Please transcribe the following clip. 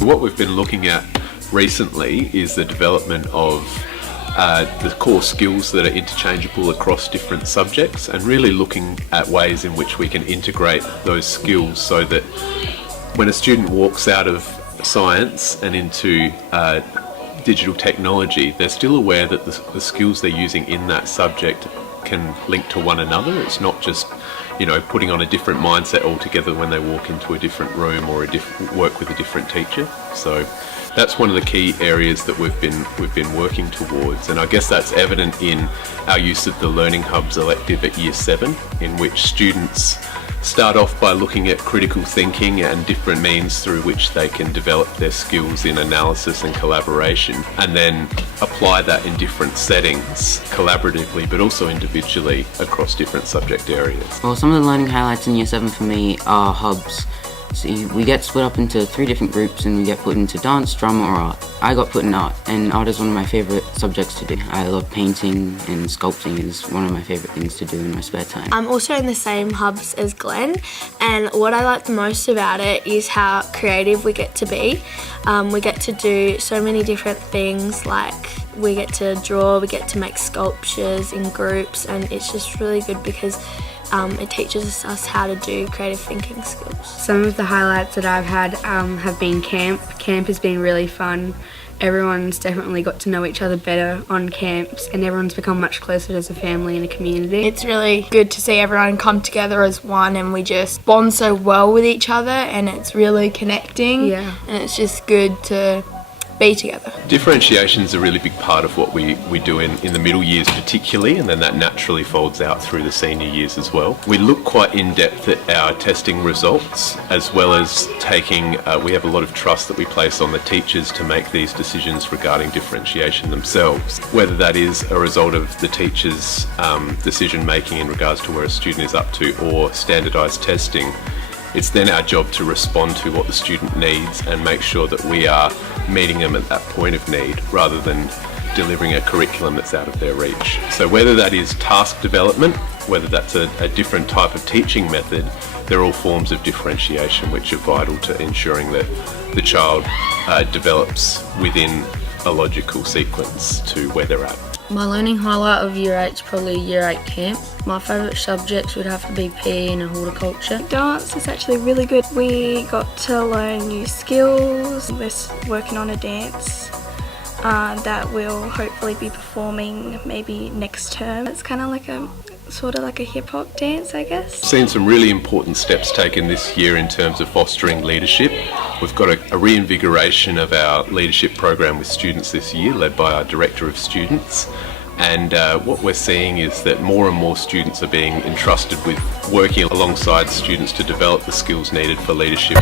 What we've been looking at recently is the development of the core skills that are interchangeable across different subjects, and really looking at ways in which we can integrate those skills so that when a student walks out of science and into digital technology, they're still aware that the skills they're using in that subject can link to one another. It's not just, putting on a different mindset altogether when they walk into a different room or work with a different teacher. So that's one of the key areas that we've been working towards, and I guess that's evident in our use of the Learning Hubs elective at Year 7, in which students start off by looking at critical thinking and different means through which they can develop their skills in analysis and collaboration, and then apply that in different settings, collaboratively but also individually across different subject areas. Well, some of the learning highlights in Year 7 for me are hubs. See, we get split up into 3 different groups and we get put into dance, drama or art. I got put in art, and art is one of my favourite subjects to do. I love painting, and sculpting is one of my favourite things to do in my spare time. I'm also in the same hubs as Glenn, and what I like the most about it is how creative we get to be. We get to do so many different things, like we get to draw, we get to make sculptures in groups, and it's just really good because it teaches us how to do creative thinking skills. Some of the highlights that I've had have been camp. Camp has been really fun. Everyone's definitely got to know each other better on camps, and everyone's become much closer as a family and a community. It's really good to see everyone come together as one, and we just bond so well with each other, and it's really connecting. Yeah. And it's just good to be together. Differentiation is a really big part of what we do in the middle years particularly, and then that naturally folds out through the senior years as well. We look quite in depth at our testing results, as well as we have a lot of trust that we place on the teachers to make these decisions regarding differentiation themselves. Whether that is a result of the teachers' decision making in regards to where a student is up to, or standardised testing, it's then our job to respond to what the student needs and make sure that we are meeting them at that point of need, rather than delivering a curriculum that's out of their reach. So whether that is task development, whether that's a different type of teaching method, they're all forms of differentiation which are vital to ensuring that the child develops within a logical sequence to where they're at. My learning highlight of Year 8 is probably Year 8 camp. My favourite subjects would have to be PE and horticulture. Dance is actually really good. We got to learn new skills. We're working on a dance that we'll hopefully be performing maybe next term. It's kind of like a hip-hop dance, I guess. Seen some really important steps taken this year in terms of fostering leadership. We've got a reinvigoration of our leadership program with students this year, led by our Director of Students. And what we're seeing is that more and more students are being entrusted with working alongside students to develop the skills needed for leadership.